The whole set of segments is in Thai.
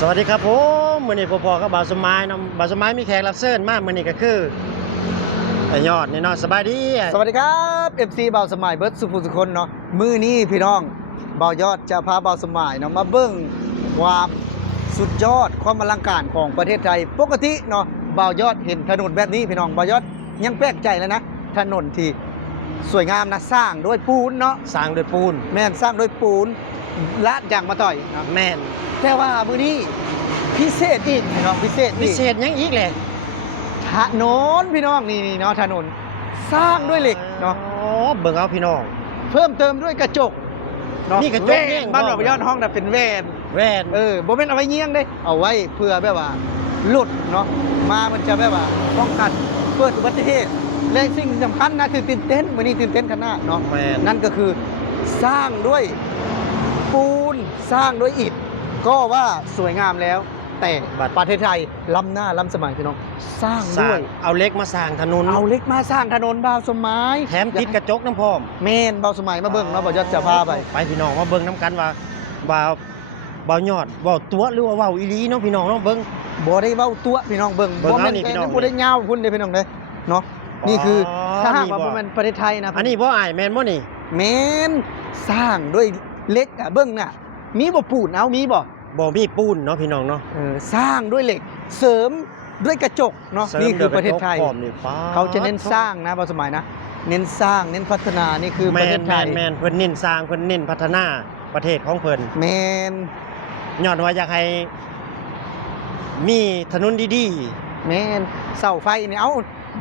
สวัสดีครับผมมื้อนี้พ่อๆกับบ่าวสมัยเนาะบ่าวสมัยมีแขกรับเชิญมามื้อนี้ก็คือไอ้ยอดนี่เนาะสบายดี สวัสดีครับ FC บ่าวสมัยเบิร์ดสุภูสุคนเนาะมื้อนี้พี่น้องบ่าวยอดจะพาบ่าวสมัยเนาะมาเบิ่งความสุดยอดความอลังการของประเทศไทยปกติเนาะบ่าวยอดเห็นถนนแบบนี้พี่น้องบ่าวยอดยังแปลกใจแล้วนะถนนที่สวยงามนะสร้างด้วยปูนเนาะ สร้างด้วยปูน แม่นสร้างด้วยปูนลาดยางมาต่อยนะ แม่น แต่ว่ามื้อนี้พิเศษอีกพี่น้องพิเศษ พิ อีก เศษหยังอีกแหละ ถนนพี่น้องนี่เนาะถนนสร้างด้วยเหล็กเนาะ อ๋อเบิ่งเอาพี่น้อง เพิ่มเติมด้วยกระจกเนาะ นี่กระจก แว่ เอง บ้าน บ่ เรายอดห้องน่ะเป็นแว่น แว่น บ่แม่นเอาไว้เยี่ยงเด้เอาไว้เพื่อแบบว่าหลุดเนาะมามันจะแบบว่าป้องกันเกิดอุบัติเหตุและสิ่งสำคัญนะคือตื่นเต้นวันนี้ตื่นเต้นขนาดเนาะ แม่น นั่นก็คือสร้างด้วยปูนสร้างด้วยอิฐก็ว่าสวยงามแล้ว แต่ประเทศไทยล้ำหน้าล้ำสมัยพี่น้องสร้าง สร้า ด้ว ง ย เอาเหล็กมาสร้างถนน เอาเหล็กมาสร้างถนนบ่าวสมัย แถมติดกระจกน้ำพร้อม เมนบ่าวสมัยมาเบิ่งเนาะบ่าวยอดจะพาไป ไปพี่น้องมาเบิ่งน้ำกันว่าบ่าวยอดเว้าตัวหรือว่าเว้าอีหลีเนาะพี่น้องเนาะเบิ่ง บ่ได้เว้าตัวพี่น้องเบิ่ง เบิ่ง บ่แม่น เอานี่พี่น้อง บ่ได้ยาวพุ่นเด้พี่น้องเด้เนาะนี่คือถ้าหากว่าบ่แม่นประเทศไทยนะ อันนี้บ่อ้ายแม่นบ่นี่ แม่นสร้างด้วยเหล็กอ่ะเบิ่งน่ะมีบ่ปูนเอามีบ่ บ่มีปูนเนาะพี่น้องเนาะ สร้างด้วยเหล็กเสริมด้วยกระจกเนาะนี่คือประเทศไทย พร้อมนี่ฟ้า เขาจะเน้นสร้างนะบ่าวสมัยนะเน้นสร้างเน้นพัฒนานี่คือประเทศไทย แม่นเพิ่นเน้นสร้างเพิ่นเน้นพัฒนาประเทศของเพิ่น แม่น ย้อนว่าอยากให้มีถนนดี แม่นเสาไฟนี่เอา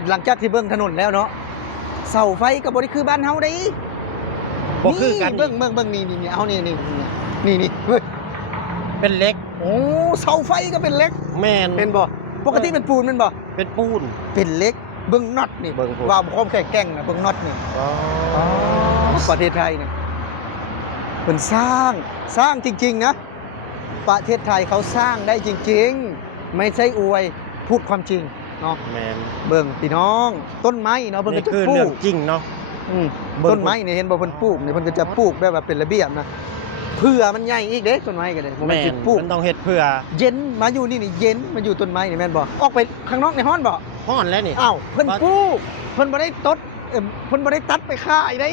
หลังจากที่เบิ่งถนนแล้วเนาะเสาไฟก็บ่ได้คือบ้านเฮาเด้ ๆบ่คือกัน เบิ่งนี่เอานี่เฮ้ย เป็นเหล็ก โอ้เสาไฟก็เป็นเหล็ก แม่น เป็นบ่ปกติเป็นปูนเป็นบ่ เป็นปูน เป็นเหล็กเบิ่งน็อตนี่ เบิ่งพุ่น ว่าความแข็งแกร่งนะเบิ่งน็อตนี่ประเทศไทยนี่เพิ่นสร้างจริงๆนะประเทศไทยเขาสร้างได้จริงๆไม่ใช่อวยพูดความจริงเนาะ แม่น เบิ่งพี่น้องต้นไม้เนาะเบิ่งก็ นี่ จะ คือ ปลู เรื่อง ก จริงเนาะ เบิ่ง ต้นไม้นี่เห็นบ่เพิ่นปลูกนี่เพิ่นก็จะปลูกแบบว่าเป็นระเบียบนะเพื่อมันใหญ่อีกเด้ต้นไม้ก็ได้บ่แม่ แม่ นสิ น ปลูก มันต้องเฮ็ดเพื่อ เย็นมาอยู่นี่เย็นมาอยู่ต้นไม้นี่แม่นบ่ออกไปข้างนอกในห้อนบ่ ฮ้อนแล้วนี่ อ้าวเพิ่น ว่า ปลูกเพิ่นบ่ได้ตดเพิ่นบ่ได้ตัดไปขายได้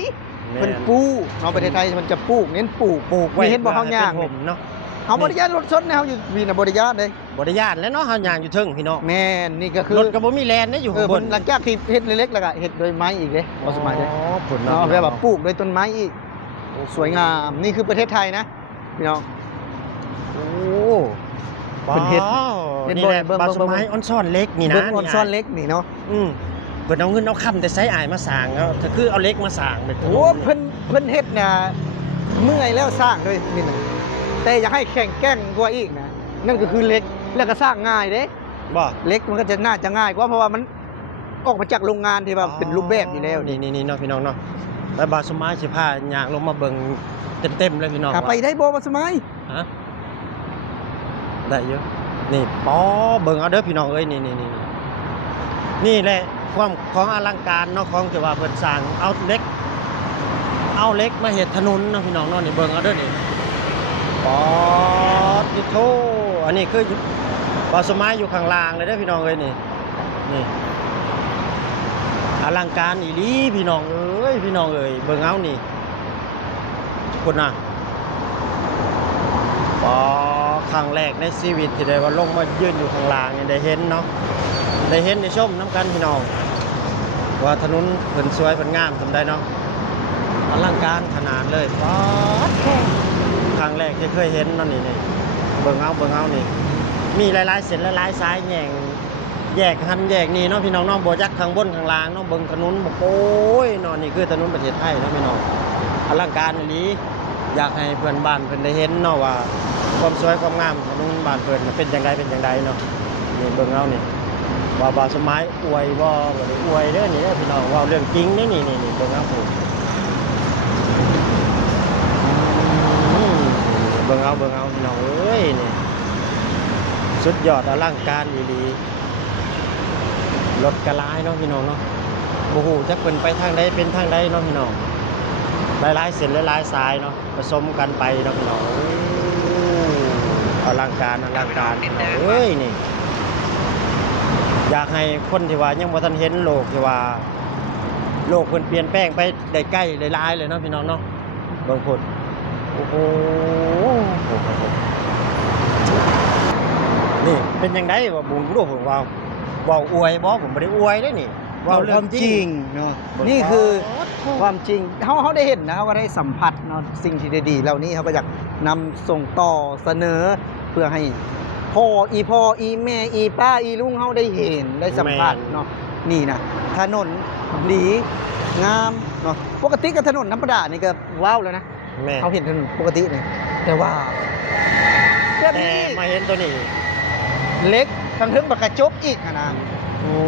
แม่ เพิ่นปลูกเนาะประเทศไทยมันจะปลูกเน้นปลูก ปลูกไว้ นี่เห็นบ่เฮาย่าง ให้เป็นผมเนาะ เฮาบ่ได้ย่านรถชนนะเฮาอยู่วีน่ะบ่ได้ย่านเด้ บ่ได้ญาติแล้วเนาะเฮาย่างอยู่เทิงพี่น้อง แม่นนี่ก็คือ รถก็บ่มีแลนนะอยู่ข้างบ เพิ่ น นหลังจากที่เฮ็ดเล็กๆแล้วก็เฮ็ดด้วยไม้อีกเด้บ่สมัยเด้ อ๋อผล เนาะแบบว่าปลูกด้วยต้นไม้อีกสวยงามนี่คือประเทศไทยนะพี่น้อง โอ้ เพิ่นเฮ็ด เฮ็ด นี่แหละ เบิ่ง บา เบิ่ง สมัยออนซ่อนเล็กนี่นะ เบิ่งออนซ่อนเล็กนี่เนาะ เพิ่นเอาเงินเอาคำแต่ใช้อายมาสร้างเอาถ้าคือเอาเหล็กมาสร้างเป็นถนน โอ้เพิ่นเฮ็ดน่ะเมื่อยแล้วสร้างด้วยนี่นะแต่อยากให้แข็งแกร่งกว่าอีกนะนั่นก็คือเหล็กแล้วก็สร้างง่ายเด้ บ่ เหล็กมันก็จะน่าจะง่ายกว่าเพราะว่ามันออกมาจากโรงงานที่ว่าเป็นรูปแบบอยู่แล้ว นี่เนาะพี่น้องเนาะแล้วบาสมัยสิพาย่างลงมาเบิ่งเต็มๆเลยพี่น้อง ถ้าไปได้บ่บ่สมัย ฮะได้เยอะนี่ป๋อเบิ่งเอาเด้อพี่น้องเอ้ยนี่แหละความของอลังการเนาะของที่ว่าเพิ่นสร้างเอาเหล็กมาเฮ็ดถนนเนาะพี่น้องเนาะนี่เบิ่งเอาเด้อนี่ป๋อติโทอันนี้คือบาสมัยอยู่ข้างล่างเลยเด้อพี่น้องเอ้ยนี่อลังการอีหลีพี่น้องเอ้ยเบิ่งเอานี่คุณน่ะป๋อครั้งแรกในชีวิตที่ได้ว่าลงมายืนอยู่ข้างล่างนี่ได้เห็นเนาะได้เห็นได้ชมน้ำกันพี่น้องว่าถนนเพิ่นสวยเพิ่นงามทำได้เนาะอลังการขนาดเลยป๋อครั้งแรกที่เคยเห็นเนาะนี่เบิ่งเอานี่มีหลายๆเส้นหลายๆสายแยกหันแยกนี่เนาะพี่น้องเนาะบ่จักข้างบนข้างล่างเนาะเบิ่งถนนบ่โอ้ยเนาะนี่คือถนนประเทศไทยเนาะพี่น้องอลังการอีหลีอยากให้เพื่อนบ้านเพิ่นได้เห็นเนาะว่าความสวยความงามถนนบ้านเพิ่นเป็นจังไดเนาะนี่เบิ่งเอานี่ว่าบ่าวสมัยอวยบ่ได้อวยเด้อนี่เด้อพี่น้องเว้าเรื่องจริงเด้อนี่เบิ่งเอาพุ่นเบิ่งเอาพี่น้องเอ้ยนี่สุดยอดอลังการอีหลีรถกระลายเนาะพี่น้องเนาะโอ้โหจักเป็นไปทางใดเป็นทางใดเนาะพี่น้องหลายๆเส้นหลายๆสายเนาะผสมกันไปเนาะพี่น้องอ ลังการเอ้ยนี่อยากให้คนที่ว่ายังบ่ทันเห็นโลกที่ว่าโลกเพิ่นเปลี่ยนแปลงไปได้ใกล้หลายๆเลยเนาะพี่น้องเนาะเบิ่งพุ่นโอ้โหนี่เป็นจังไดว่าบุญรู้ผมว่าเว้าอวยบ่ผมบ่ได้อวยเด้นี่เว้าเรื่ ค อ วาง ม จ จ ริ ริ ง งเนาะนี่คือความจริงเขาได้เห็นนะเขาก็ได้สัมผัสเนาะสิ่งที่ดีๆเหล่านี้เขาก็อยากนำส่งต่อเสนอเพื่อให้พ่ออีแม่อีป้าอีลุงเขาได้เห็นได้สัมผัสเนาะนี่นะถนนดีงามเนาะปกติกับถนนธรรมดานี่ก็ว้าวแล้วนะ แม่ เขาเห็นถนนปกติเนี่ยแต่ว่าแบบ แต่ นี้ มาเห็นตัวนี้ เล็กทั้งถึงบักกระจกอีกอะนะ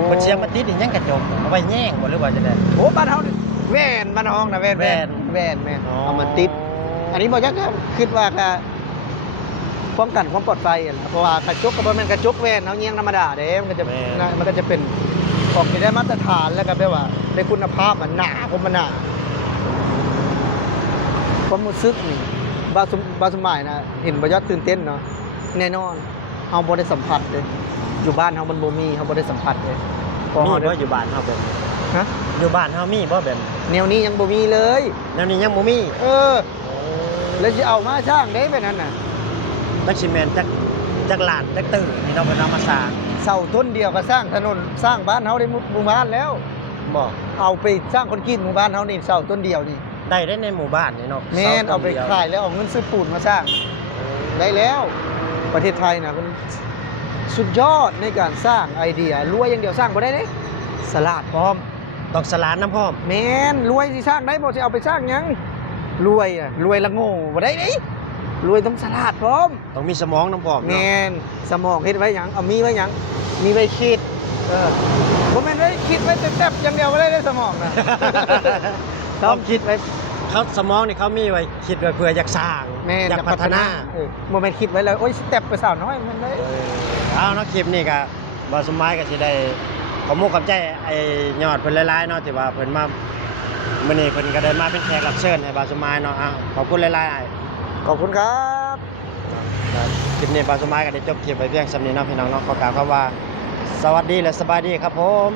เพิ่นเสียงมาติดอีหยังกระจกเอาไว้แย่งบ่หรือว่าจังได๋ โอ้บ้านเฮานี่แว่นบ้านน้องนะแว่น แว่น แว่นเอามาติด อันนี้บ่จักก็คิดว่าก็ป้องกันความปลอดภัยอะนะเพราะว่ากระจกก็บ่แม่นกระจกแว่นเฮาเงียงธรรมดาเด้มันก็จะเป็นของที่ได้มาตรฐานแล้วก็แปลว่าได้คุณภาพมันหนาคมมันหนาความรู้สึกนี่บาสมัยนะเห็นบ่ยอดตื่นเต้นเนาะแน่นอนเฮาบ่ได้สัมผัสเลยอยู่บ้านเฮามันบ่มีเฮาบ่ได้สัมผัสเลยพอ มี เฮา บ่ ได้ อยู่บ้านเฮาแบบนี้ ฮะ อยู่บ้านเฮามีบ่แบบนี้ แนวนี้ยังบ่มีเลย แนวนี้ยังบ่มี เออ แล้วสิเอามาสร้างได้ไปนั้นน่ะ จักสิแม่นจักหลานจักตื่นนี่เนาะเพิ่นเอามาสร้าง เสาต้นเดียวก็สร้างถนนสร้างบ้านเฮาได้หมู่บ้านแล้ว บ่ เอาไปสร้างคอนกรีตหมู่บ้านเฮานี่เสาต้นเดียวนี่ ได้ในหมู่บ้านนี่เนาะ แม่นเอาไป สต้ดียว ขายแล้วเอาเงินซื้อปูนมาสร้าง ได้แล้ว ประเทศไทยน่ะมันสุดยอดในการสร้างไอเดียรวยอย่างเดียวสร้างบ่ได้เด้สลาดพร้อม ต้องสลานน้ำพร้อม แม่นรวยสิสร้างได้บ่สิเอาไปสร้างหยังรวยอ่ะรวยละโง่บ่ได้เด้รวยต้องสลาดพร้อม ต้องมีสมองน้ำพร้อม แม เนาะ นสมองเฮ็ดไว้หยังเอามีไว้หยังมีไว้คิดบ่แม่นไว้คิดไว้แต๊บๆอย่างเดียวบ่ได้สมองนะ ต้องคิดไว้ เขาสมองนี่เขามีไว้คิดไว้เพื่ออยากสร้าง แม่น อยากพัฒนา บ่แม่นคิดไว้แล้วโอ๊ยสเต็ปไปสาวน้อยมันได้ เอาเนาะคลิปนี้ก็บ่สมหมายก็สิได้ขอมุกขอบใจไอ้ยอดเพิ่นหลายๆเนาะที่ว่าเพิ่นมามื้อนี้เพิ่นก็ได้มาเป็นแขกรับเชิญให้บ่สมหมายเนาะอ้าวขอบคุณหลายๆอ้าย ขอบคุณครับ คลิปนี้บ่สมหมายก็ได้จบคลิปไปเพียงส่ำนี้เนาะพี่น้องเนาะขอกล่าวคำว่าสวัสดีและสบายดีครับผม